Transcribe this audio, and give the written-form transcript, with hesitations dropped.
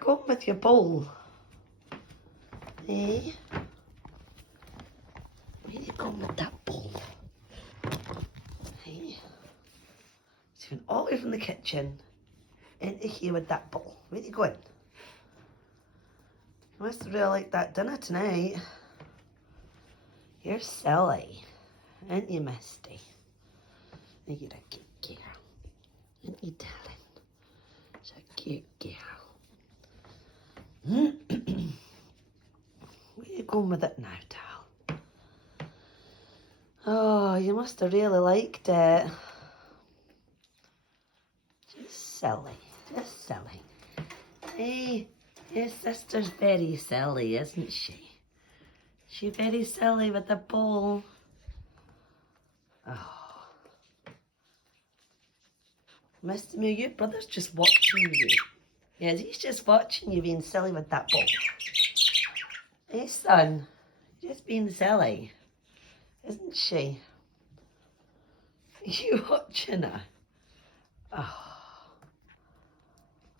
going with your ball? Eh? Where are you going with that ball? Eh? So you went all the way from the kitchen into here with that ball. Where are you going? You must really like that dinner tonight. You're silly, aren't you, Misty? You're a cute girl, aren't you, darling? She's a cute girl. Where are you going with it now, doll? Oh, you must have really liked it. Just silly, just silly. Hey, your sister's very silly, isn't she? She's very silly with the ball. Oh. Misty, your brother's just watching you. Yeah, he's just watching you being silly with that ball. Hey, son, just being silly, isn't she? Are you watching her? Oh.